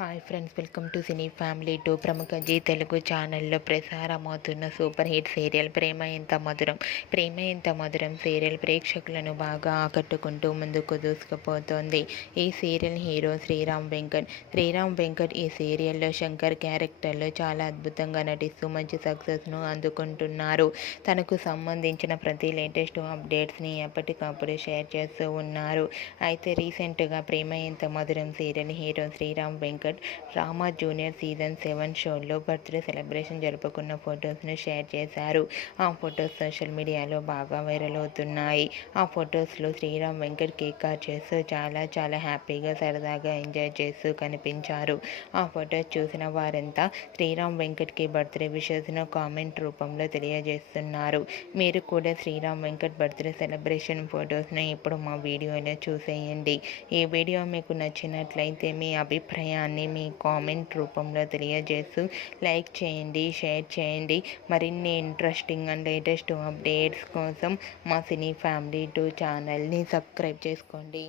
Hi friends, welcome to cine family two. ప్రముఖ G Telugu ఛానల్లో ప్రసారమవుతున్న super hit serial ప్రేమ ఎంత మధురం. ప్రేమ Entha Madhuram serial ప్రేక్షకులను బాగా ఆకట్టుకుంటూ ముందుకు దూసుకుపోతోంది. ఈ సీరియల్ హీరో శ్రీరామ్ వెంకట్ ఈ సీరియల్లో శంకర్ క్యారెక్టర్లో చాలా అద్భుతంగా నటిస్తూ మంచి సక్సెస్ను అందుకుంటున్నారు. తనకు సంబంధించిన ప్రతి లేటెస్ట్ అప్డేట్స్ని ఎప్పటికప్పుడు షేర్ చేస్తూ ఉన్నారు. అయితే రీసెంట్గా Prema Entha Madhuram serial hero Sriram Venkat Rama junior season 7 షోలో బర్త్డే సెలబ్రేషన్ జరుపుకున్న ఫొటోస్ను షేర్ చేశారు. ఆ ఫొటోస్ సోషల్ మీడియాలో బాగా వైరల్ అవుతున్నాయి. ఆ ఫొటోస్లో శ్రీరామ్ వెంకట్ కేక్ కట్ చేస్తూ చాలా హ్యాపీగా సరదాగా ఎంజాయ్ చేస్తూ కనిపించారు. ఆ ఫొటోస్ చూసిన వారంతా శ్రీరామ్ వెంకట్కి బర్త్డే విషెస్ను కామెంట్ రూపంలో తెలియజేస్తున్నారు. మీరు కూడా శ్రీరామ్ వెంకట్ బర్త్డే సెలబ్రేషన్ ఫొటోస్ను ఇప్పుడు మా వీడియోలో చూసేయండి. ఈ వీడియో మీకు నచ్చినట్లయితే మీ అభిప్రాయాన్ని మీ కామెంట్ రూపంలో తెలియజేస్తూ లైక్ చేయండి, షేర్ చేయండి. మరిన్ని ఇంట్రెస్టింగ్ అండ్ లేటెస్ట్ అప్డేట్స్ కోసం మా సినీ ఫ్యామిలీ 2 ఛానల్ని సబ్స్క్రైబ్ చేసుకోండి.